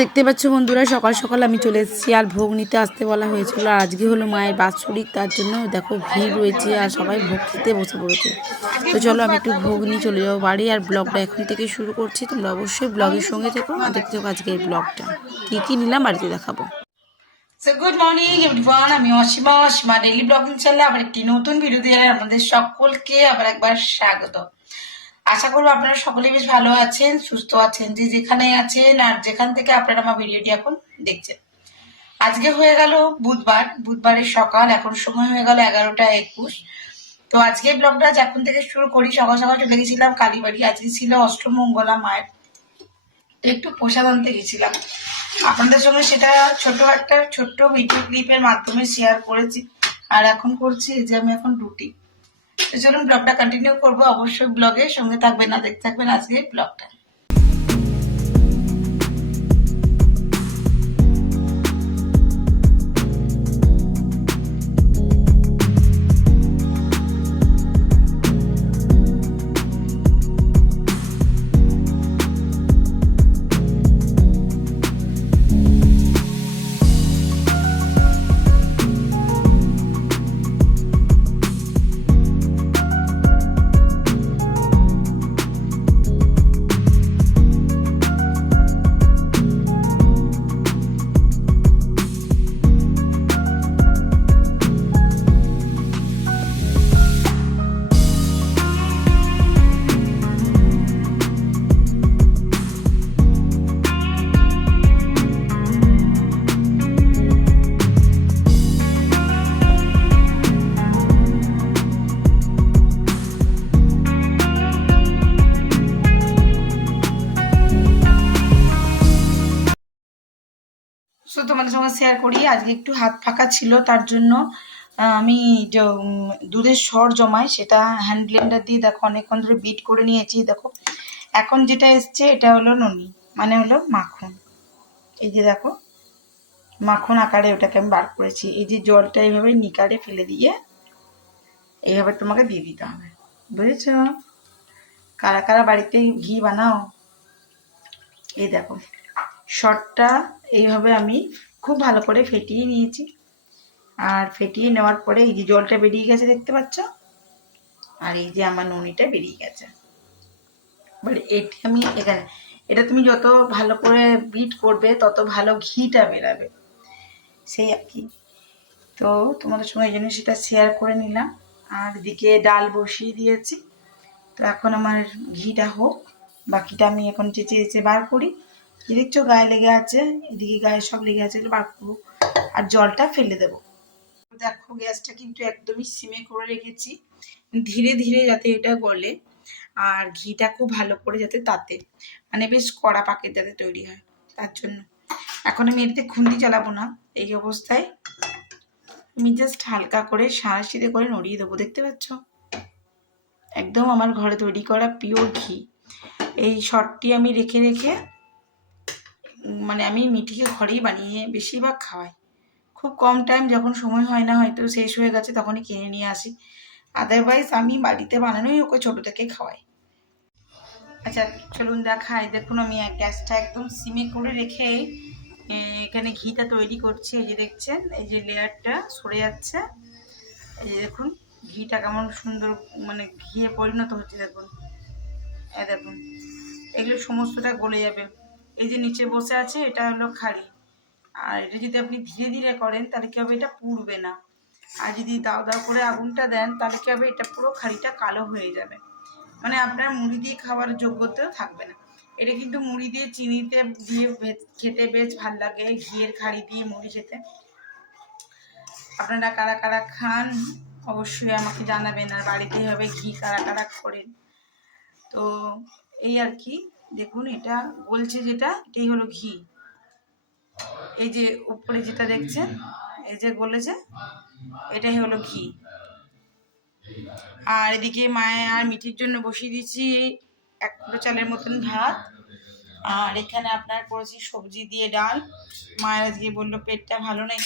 দেখতে পাচ্ছ বন্ধুরা, সকাল সকাল আমি চলে এসেছি আর ভোগ নিতে আসতে বলা হয়েছিল। আর আজকে হলো মায়ের বাৎসরিক, তার জন্য দেখো ভিড় রয়েছে আর সবাই ভোগ খেতে বসে পড়েছে। তো চলো আমি একটু ভোগ নিয়ে চলে যাবো বাড়ি। আর ব্লগটা এখন থেকে শুরু করছি, তোমরা অবশ্যই ব্লগের সঙ্গে থেকো আর দেখতে থাকো আজকে এই ব্লগটা কী নিলাম বাড়িতে দেখাবো। গুড মর্নিং এভরিওয়ান, আমি অসীমা ডেইলি ব্লগিং চ্যানেলে আবার একটি নতুন ভিডিও দিয়ে আপনাদের সকলকে আবার একবার স্বাগত। আশা করবো আপনারা সকলেই বেশ ভালো আছেন, সুস্থ আছেন, যে যেখানে আছেন আর যেখান থেকে আপনারা আমার ভিডিওটি এখন দেখছেন। আজকে হয়ে গেল বুধবারের সকাল, এখন সময় হয়ে গেল 11টা 21। তো আজকে ব্লগটা এখন থেকে শুরু করি। সকাল সকাল চলে গেছিলাম কালীবাড়ি, আজকে ছিল অষ্টমঙ্গলা মায়ের, তো একটু প্রসাদ আনতে গেছিলাম। আপনাদের সঙ্গে সেটা ছোট্ট ভিডিও ক্লিপের মাধ্যমে শেয়ার করেছি। আর এখন করছি যে আমি এখন রুটি। তো চলুন ব্লগটা কন্টিনিউ করবো, অবশ্যই ব্লগের সঙ্গে থাকবেন, না দেখতে থাকবেন আজকে ব্লগটা। তো তোমাদের সঙ্গে শেয়ার করি, আজকে একটু হাত ফাঁকা ছিল, তার জন্য আমি যে দুধের সর জমাই সেটা হ্যান্ড ব্লেন্ডার দিয়ে দেখো অনেকক্ষণ ধরে বিট করে নিয়েছি। দেখো এখন যেটা এসছে এটা হলো ননি, মানে হলো মাখন। এই যে দেখো মাখন আকারে ওটাকে আমি বার করেছি। এই যে জলটা এইভাবে নিকারে ফেলে দিয়ে এইভাবে তোমাকে দিয়ে দিতে হবে, বুঝেছ? কারা কারা বাড়িতে ঘি বানাও? এই দেখো শর্টটা এইভাবে আমি খুব ভালো করে ফেটিয়ে নিয়েছি। আর ফেটিয়ে নেওয়ার পরে এই যে জলটা বেরিয়ে গেছে দেখতে পাচ্ছ, আর এই যে আমার ননিটা বেরিয়ে গেছে। এবার এটা আমি এখানে, এটা তুমি যত ভালো করে বিট করবে তত ভালো ঘিটা বেরাবে, সেই আর কি। তো তোমাদের সঙ্গে এই জন্য সেটা শেয়ার করে নিলাম। আর এদিকে ডাল বসিয়ে দিয়েছি। তো এখন আমার ঘিটা হোক, বাকিটা আমি এখন চেঁচে বার করি। দেখছো গায়ে লেগে আছে, এদিকে গায়ে সব লেগে আছে, বার করবো আর জলটা ফেলে দেবো। দেখো গ্যাসটা কিন্তু একদমই সিমে করে রেখেছি, ধীরে ধীরে যাতে এটা গলে আর ঘিটা খুব ভালো করে যাতে তাতে মানে বেশ কড়া পাকের যাতে তৈরি হয়, তার জন্য। এখন আমি এতে খুন্তি চালাবো না, এই অবস্থায় আমি জাস্ট হালকা করে সাঁড়াশিতে করে নড়িয়ে দেবো। দেখতে পাচ্ছ একদম আমার ঘরে তৈরি করা পিওর ঘি। এই শর্টটি আমি রেখে রেখে মানে আমি মিঠিকে ঘরেই বানিয়ে বেশিরভাগ খাওয়াই। খুব কম টাইম, যখন সময় হয় না, হয়তো শেষ হয়ে গেছে, তখনই কিনে নিয়ে আসি। আদারওয়াইজ আমি বাড়িতে বানানোই ওকে ছোটো থেকে খাওয়াই। আচ্ছা চলুন দেখাই। দেখুন আমি গ্যাসটা একদম সিমে করে রেখে এখানে ঘিটা তৈরি করছি। এই যে দেখছেন এই যে লেয়ারটা সরে যাচ্ছে, এই যে দেখুন ঘিটা কেমন সুন্দর মানে ঘিয়ে পরিণত হচ্ছে। দেখুন এই দেখুন এগুলো সমস্তটা গলে যাবে। এই যে নিচে বসে আছে এটা হলো খাড়ি, আর এটা যদি আপনি ধীরে ধীরে করেন তাহলে কি হবে, এটা পুড়বে না। আর যদি দাও দাও করে আগুনটা দেন তাহলে কি হবে, এটা পুরো খাড়িটা কালো হয়ে যাবে, মানে আপনার মুড়ি দিয়ে খাওয়ার যোগ্যতাও থাকবে না। এটা কিন্তু মুড়ি দিয়ে চিনিতে দিয়ে খেতে বেশ ভাল লাগে, ঘিয়ের খাড়ি দিয়ে মুড়ি খেতে। আপনারা কারা কারা খান অবশ্যই আমাকে জানাবেন, আর বাড়িতে হবে ঘি কারা কারা করেন। তো এই আর কি, দেখুন এটা গলছে, যেটা এটাই হলো ঘি। এই যে উপরে যেটা দেখছেন এই যে গলেছে, এটাই হলো ঘি। আর এদিকে মায়ে আর মিঠির জন্য বসিয়ে দিয়েছি 1 কিলো চালের মতন ভাত। আর এখানে আপনার করেছি সবজি দিয়ে ডাল। মায়ের আজকে বললো পেটটা ভালো নেই,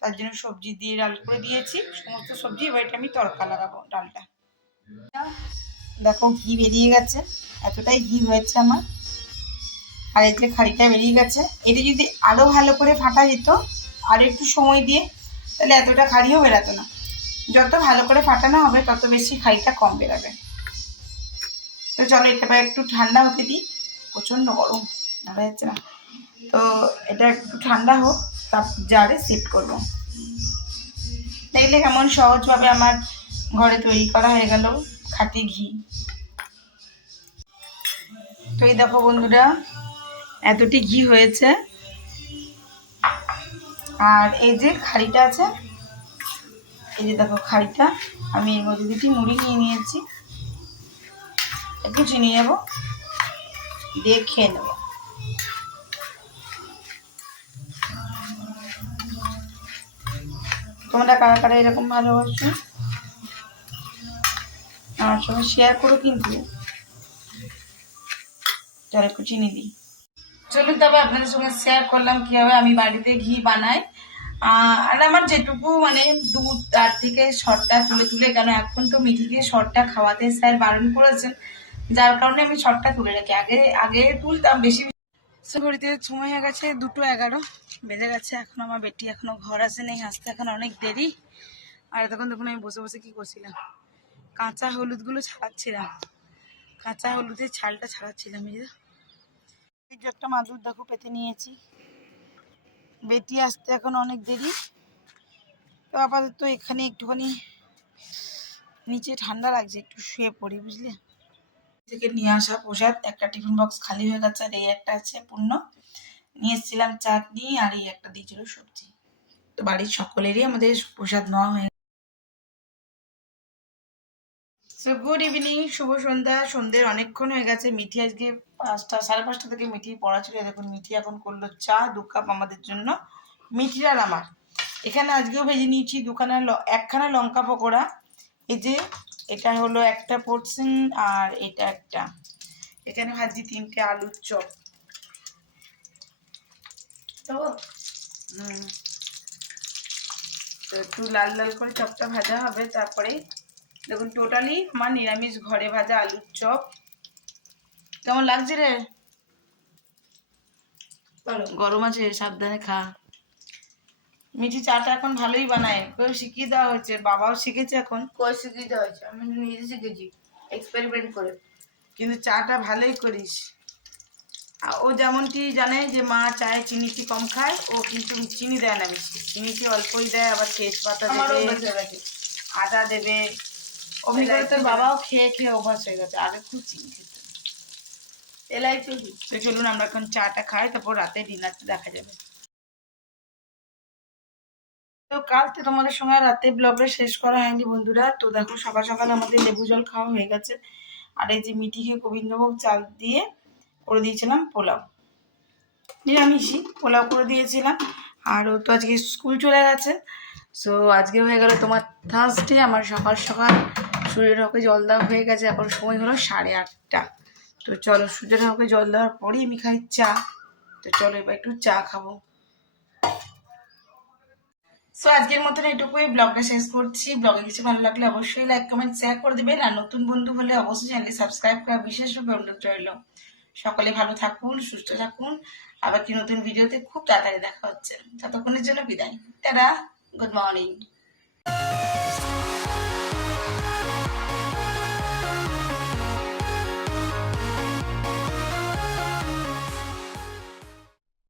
তার জন্য সবজি দিয়ে ডাল করে দিয়েছি, সমস্ত সবজি। এবার এটা আমি তড়কা লাগাবো ডালটা। দেখো ঘি বেরিয়ে গেছে, এতটাই ঘি হয়েছে আমার। আর এই যে খাড়িটা বেরিয়ে গেছে। এটা যদি আরও ভালো করে ফাটা যেত, আর একটু সময় দিয়ে, তাহলে এতটা খাড়িও বেরাতো না। যত ভালো করে ফাটানো হবে তত বেশি খাড়িটা কম বেরাবে। তো চলো এটা একটু ঠান্ডা হতে দিই, প্রচণ্ড গরম দেখা যাচ্ছে না। তো এটা একটু ঠান্ডা হোক, তারপর জারে শিফট করবো। দেখলে কেমন সহজভাবে আমার ঘরে তৈরি করা হয়ে গেল খাঁটি ঘি। তো এই দেখো বন্ধুরা, এতটি ঘি হয়েছে। আর এই যে খাড়িটা আছে, এই যে দেখো খাড়িটা, আমি এর মধ্যে দুটি মুড়ি নিয়ে নিয়েছি, একটু চিনি নেবো, দিয়ে খেয়ে নেবো। তোমরা কারা কারা এরকম ভালোবাসো আমার সঙ্গে শেয়ার করো কিন্তু। চলো একটু চিনি দিই। চলুন তবে আপনাদের সঙ্গে শেয়ার করলাম কিভাবে আমি বাড়িতে ঘি বানাই। আর আমার যেটুকু মানে দুধ, তার থেকে শর্টটা তুলে তুলে, কেন এখন তো মিঠিকে শর্টটা খাওয়াতে স্যার বারণ করেছেন, যার কারণে আমি শর্টটা তুলে রাখি। আগে আগে তুলতাম বেশি। ঘড়িতে সময় হয়ে গেছে 2:11 বেজে গেছে। এখন আমার বেটি এখনো ঘর আসেনি, আসতে এখন অনেক দেরি। আর তখন আমি বসে বসে কি করছিলাম, কাঁচা হলুদগুলো ছাড়াচ্ছিলাম, কাঁচা হলুদের ছালটা ছাড়াচ্ছিলাম। এই যে একটা মাদুর দেখো পেতে নিয়েছি, বেটি আসতে এখন অনেক দেরি। তো আপাতত এখানে একটুখানি নিচে ঠান্ডা লাগছে, একটু শুয়ে পড়ি বুঝলে। থেকে নিয়ে আসা প্রসাদ, একটা টিফিন বক্স খালি হয়ে গেছে, আর এই একটা আছে পূর্ণ। নিয়ে এসেছিলাম চাটনি, আর এই একটা দিয়েছিল সবজি। তো বাড়ির সকলেরই আমাদের প্রসাদ নেওয়া হয়ে গেছে। সো গুড ইভিনিং, শুভ সন্ধ্যা। সন্ধ্যের অনেকক্ষণ হয়ে গেছে। মিঠি আজকে 5টা, 5:30 থেকে মিঠি পড়া ছিল। দেখুন মিঠি এখন করলো চা 2 কাপ আমাদের জন্য, মিঠির আর আমার। এখানে আজকেও ভেজে নিয়েছি একখানা লঙ্কা পকোড়া। এই যে এটা হলো একটা পোর্শন, আর এটা একটা। এখানে ভাজি 3টে আলুর চপ। তো তো একটু লাল লাল করে চপটা ভাজা হবে। তারপরে দেখুন টোটালি আমার নিরামিষ ঘরে ভাজা আলুর চপ। কেমন লাগছে রে? গরম আছে, সাবধানে খা। মিঠি চাটা এখন ভালোই বানায়, কেউ শিখিয়ে দেওয়া হয়েছে, বাবাও শিখেছে এখন। কই শিখিয়ে দেওয়া হয়েছে, আমি নিজে শিখেছি এক্সপেরিমেন্ট করে। কিন্তু চাটা ভালোই করিস। আর ও যেমনটি জানে যে মা চায়ে চিনিটি কম খায়, ও কিন্তু চিনি দেয় না বেশি, চিনিটি অল্পই দেয়। আবার তেজপাতা দেবে, আদা দেবে। অমনি করে তোর বাবাও খেয়ে খেয়ে অভ্যাস হয়ে গেছে, আগে খুব চিনি খেত। এলাইচি। তো চলুন আমরা এখন চাটা খাই, তারপর রাতে ডিনারটা দেখা যাবে। তো কাল তো তোমাদের সঙ্গে রাতে ব্লগটা শেষ করা হয়নি বন্ধুরা। তো দেখো সকাল সকাল আমাদের লেবু জল খাওয়া হয়ে গেছে। আর এই যে মিঠিকে গোবিন্দভোগ চাল দিয়ে করে দিয়েছিলাম পোলাও, নিরামিষই পোলাও করে দিয়েছিলাম। আর ও তো আজকে স্কুল চলে গেছে। সো আজকে হয়ে গেল তোমার থার্সডে। আমার সকাল সকাল সূর্যের হকে জল দেওয়া হয়ে গেছে। এখন সময় হলো 8:30। তো চলো সূর্যের হকে জল দেওয়ার পরেই আমি খাই চা। তো চলো এবার একটু চা খাবো। সো আজকের মতন এটুকুই, ব্লগটা শেষ করছি। ব্লগে কিছু ভালো লাগলে অবশ্যই লাইক কমেন্ট শেয়ার করে দেবেন। আর নতুন বন্ধু হলে অবশ্যই চ্যানেলটি সাবস্ক্রাইব করা বিশেষভাবে অনুরোধ রইল। সকলে ভালো থাকুন, সুস্থ থাকুন। আবার কি নতুন ভিডিওতে খুব তাড়াতাড়ি দেখা হচ্ছে। ততক্ষণের জন্য বিদায়, টাটা, গুড মর্নিং।